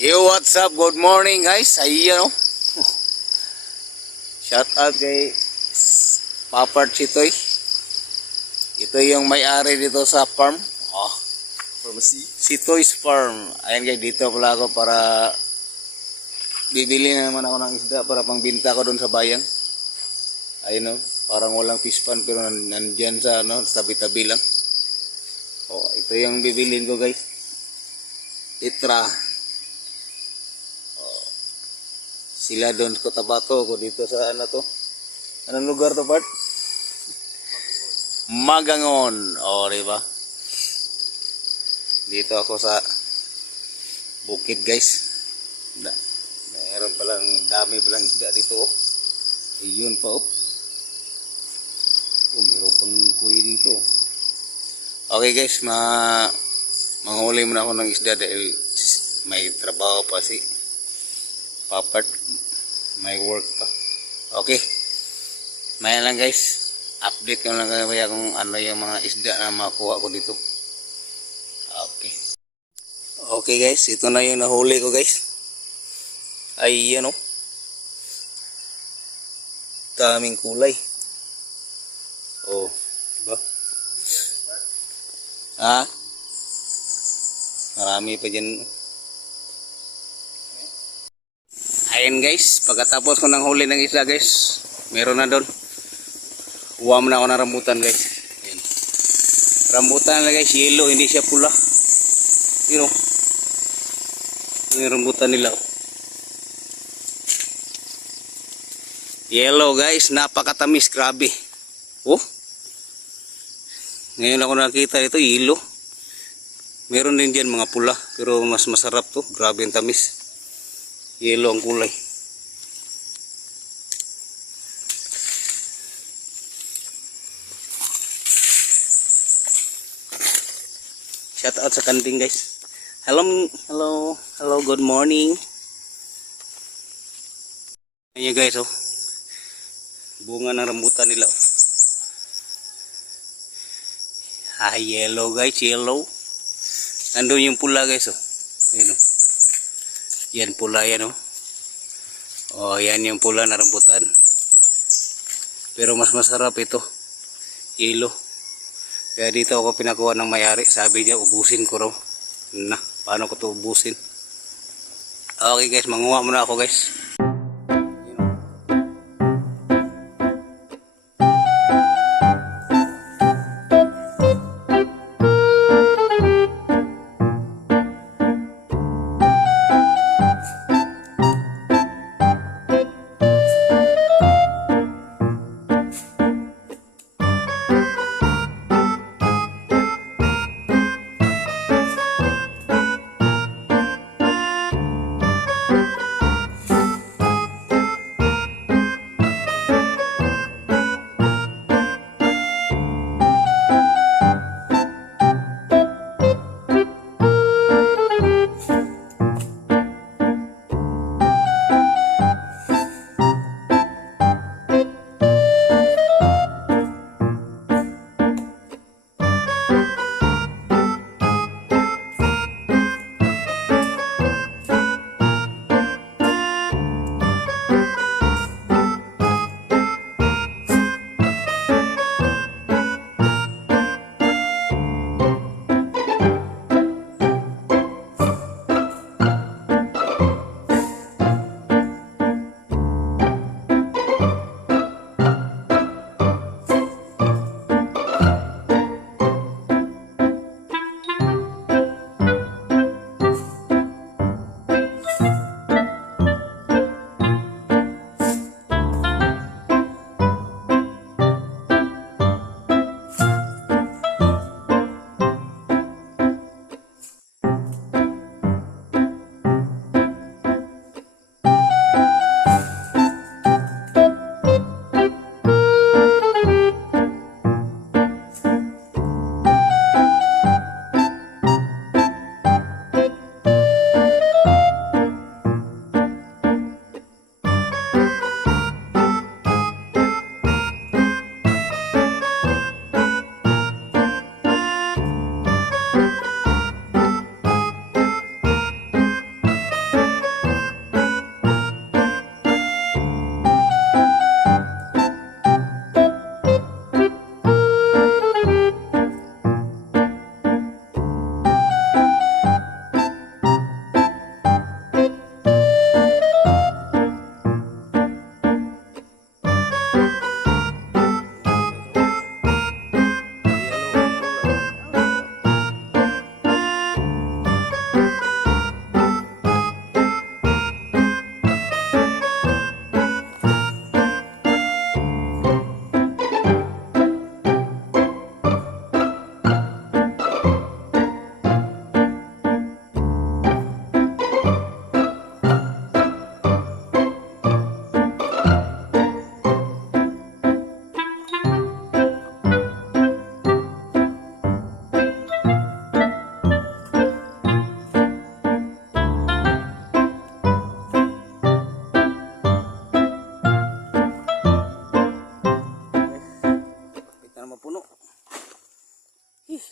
Yo, what's up? Good morning, guys. Ayan, oh. Shout out kay Papa Chitoy. Ito yung may-ari dito sa farm. Oh, Chitoy's Farm. Ayan guys, dito pala ako para bibili na naman ako ng isda para pangbinta ko doon sa bayan. Ayun, oh. Parang walang fish pan pero nandyan sa tabi-tabi lang. Oh, ito yung bibilin ko, guys. Itra. Sila doon sa Cotabato, ako dito sa anong lugar to, Bart? Magangon. O, diba? Dito ako sa bukid, guys. Mayroon palang dami palang isda dito, oh. Ayun pa, oh. Oh, mayroon pang kuy dito. Okay, guys, manghuli muna ako ng isda dahil may trabaho pa si Papat, may work pa. Okay. Maya lang, guys. Update ko lang kaya kung ano yung mga isda na makuha ko dito. Okay. Okay, guys. Ito na yung nahuli ko, guys. Ay, ano. Daming kulay. Oh. Diba? Ha? Marami pa dyan. Ayan, guys, pagkatapos ko ng huli ng isda, guys, meron na doon. Huwag na ako ng rambutan, guys. Ayan. Rambutan na, guys, yellow, hindi siya pula. You know, yung rambutan nila. Yellow, guys, napakatamis, grabe. Oh, ngayon ako nakita ito, yellow. Meron din dyan mga pula, pero mas masarap to, grabe ang tamis. Yellow ang kulay. Shout out sa kanding, guys. Hello, good morning. Ayan, guys, oh. Bunga ng rambutan nila, oh. Ah, yellow, guys, yellow. Nandun yung pula, guys, oh. Ayan, oh. Yan pula, yan, oh. Oh, yan yung pula na rambutan. Pero mas masarap ito, yellow. Kaya dito ako pinakuha ng may-ari. Sabi niya ubusin ko raw. Na, paano ko to ubusin? Okay, guys, manguha muna ako, guys.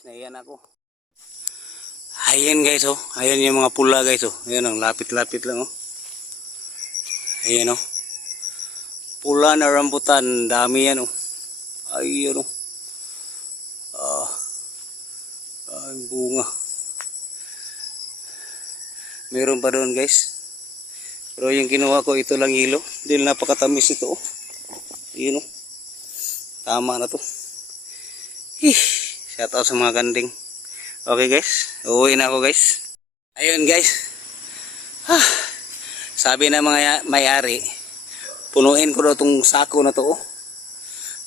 Naiyan ako. Ayan guys oh. Ayan yung mga pula guys oh. Ayan ang lapit-lapit lang oh. Ayan oh. Pula na rambutan. Dami yan oh. Ayan oh. Ang bunga. Meron pa doon guys. Pero yung kinuha ko ito lang hilo. Dahil napakatamis ito oh. Ayan oh. Tama na to. Shout out sa mga kanding. Okay guys, uuwi na ako guys. Ayun guys. Sabi na mga may-ari, punuin ko daw itong sako na to oh,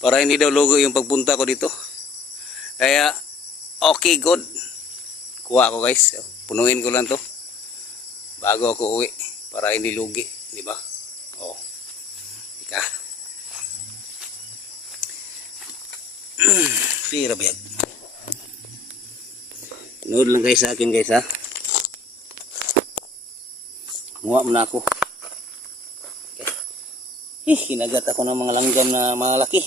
para hindi daw lugo yung pagpunta ko dito. Kaya okay good. Kuha ko guys. Punuin ko lang to bago ako uwi para hindi lugi, di ba? Oh. Ika. Pira biyag. Nood lang guys sa akin guys ha. Muha muna ako. Okay. Kinagat ako ng mga langgam na malaki.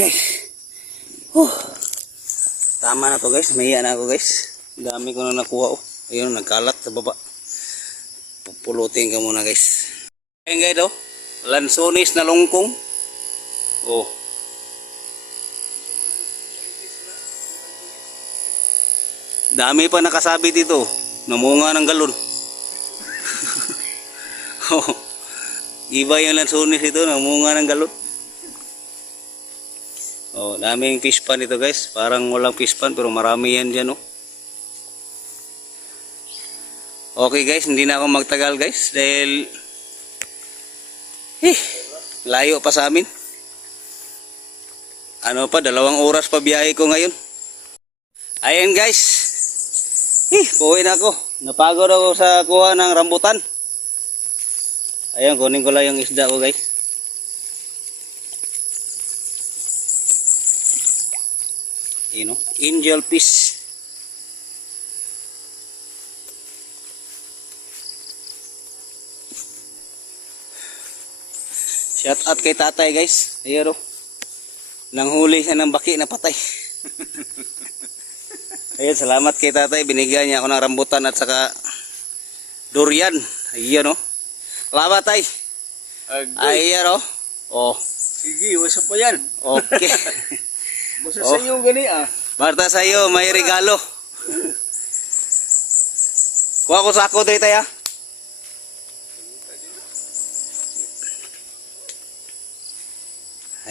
guys. Tama na to guys. Maya na ako guys. Dami ko na nakuha oh. Ayun, nagkalat sa baba. Pupulutin ka muna guys. Ayun guys oh. Lansones na longkong. Oh. Dami pa nakasabi dito. Namunga ng galon. Oh. Iba yung lansones ito. Namunga ng galon. Oh, daming fish pan ito guys. Parang walang fish pan pero marami yan dyan oh. Okay guys, hindi na ako magtagal guys dahil layo pa sa amin. Ano pa, 2 oras pa biyahe ko ngayon. Ayan guys. Pauwi na ako. Napagod ako sa kuha ng rambutan. Ayan, kunin ko lang yung isda ko guys. You know, angel fish. Shout out kay tatay guys. Ayun oh. Nanghuli siya ng baki na patay. Ayun, salamat kay tatay. Binigyan niya ako ng rambutan at saka durian. Ayun oh. Salamat tay. Ayun oh. Oh. Sige, wasa pa yan. Okay. Basta sa iyo gani ah. Marta sa iyo, may regalo. Kuha ko sako tayo tayo.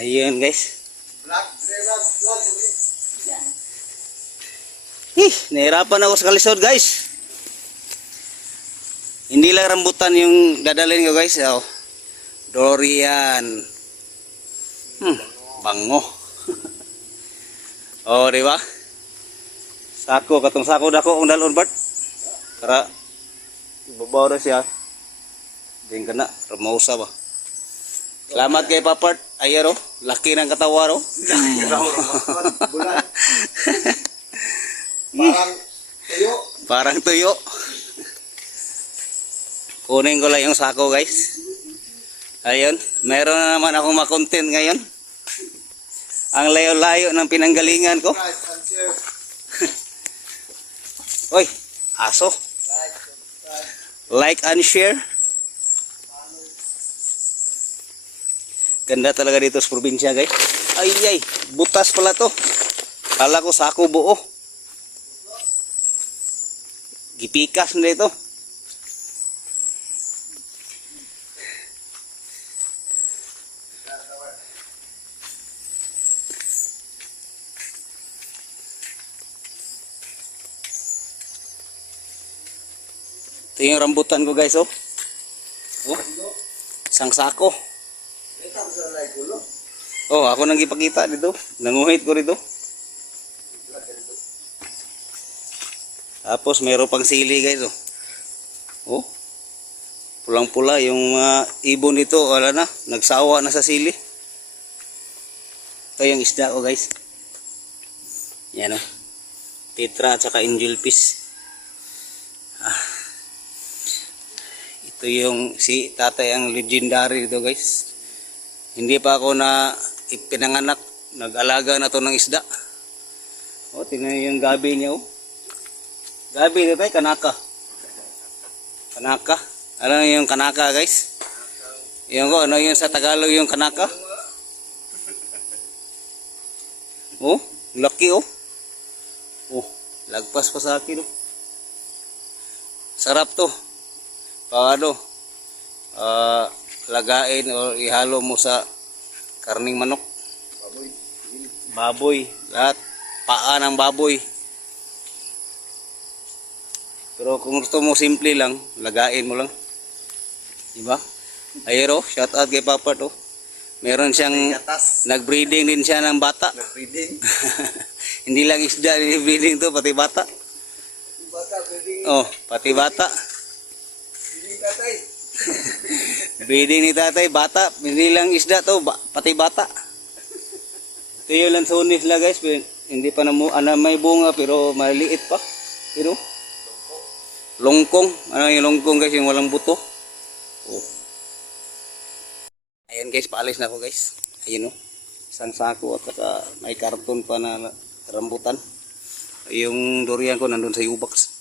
Ayun guys. Nahirapan ako sa kalisod guys. Hindi lang rambutan yung dadalhin ko guys. Oh. Durian. Bango. Oh, di ba? Sako, katong sako dako ang dalon Bart. Para ibabaw na siya. Din kana, ramausa ba. Salamat kay Papart. Ayan oh, laki ng katawan oh. Parang tuyo. Parang tuyo. Kunin ko lang yung sako guys. Ayun, meron na naman akong makontent ngayon. Ang layo-layo ng pinanggalingan ko. Oy, aso. Like and share. Ganda talaga dito sa probinsya guys. Ay, butas pala to. Kala ko sako buo. Gipikas na ito. Ito yung rambutan ko guys oh. Oh. Isang sako. Oh, ako nang ipakita dito. Nanguhit ko rito. Tapos meron pang sili guys oh. Oh. Pulang-pula yung ibon dito, wala na, nagsawa na sa sili. Ito yung isda ko guys. Yan oh. Tetra at saka angel fish. Ito yung si tatay ang legendary dito guys. Hindi pa ako na ipinanganak, nag-alaga na to ng isda. Oh, tingnan yung gabi niya oh. Gabi dito ay kanaka. Kanaka. Ano yung kanaka guys? Yung ko, ano yung sa Tagalog yung kanaka? Oh, laki oh. Oh, lagpas pa sa akin oh. Sarap to. Paano? Lagain o ihalo mo sa karning manok. Baboy. Lahat. Paa ng baboy. Pero kung gusto mo simple lang, lagain mo lang. Diba? Ayero, shout out kay Papa to. Meron siyang nag-breeding din siya ng bata. Nag-breeding? Hindi lang isda, breeding to, pati bata. Bata, breeding. Oh, pati bata. Breeding tatay. Breeding ni tatay, bata. Hindi lang isda to, pati bata. Ito yung lansones la guys. Hindi pa may bunga pero maliit pa. Pero longkong. Ano yung longkong guys? Yung walang buto. Oh. Ayan guys, paalis na ako guys. Ayun oh. isang sako at saka may karton pa na rambutan. Yung durian ko nandun sa U-box.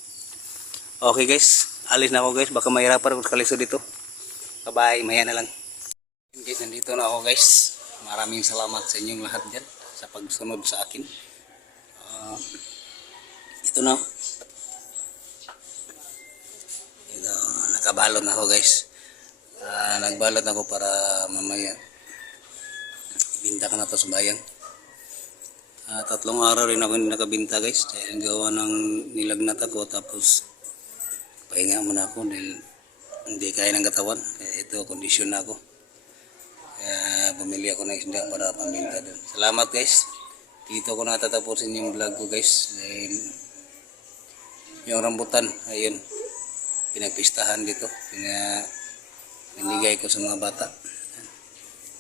Okay guys, alis na ako guys, baka mahirapan ako kaliso dito. Bye bye, maya na lang. Guys, nandito na ako guys. Maraming salamat sa inyong lahat dyan sa pagsunod sa akin. Ito na. Ito, nakabalot na ako guys. Nagbalot ako para mamaya ibinta ka na to sa bayan. 3 araw rin ako hindi nakabinta guys. Dahil gawa ng nilagnat ako tapos pahinga muna ako dahil hindi kaya ng katawan. Kaya ito, kondisyon na ako. Kaya bumili ako ng isda para pambinta doon. Salamat guys. Dito ko natatapusin yung vlog ko guys. Dahil yung rambutan, ayun, pinagpistahan dito. Binigay ko sa mga bata.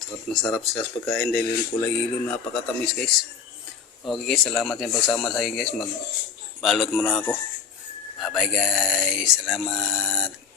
Sarap na sarap sila sa pagkain dahil yung kulay ilo, napakatamis guys. Okay guys, salamat yung pagsama sa akin guys. Magbalot muna ako. Bye bye guys. Salamat.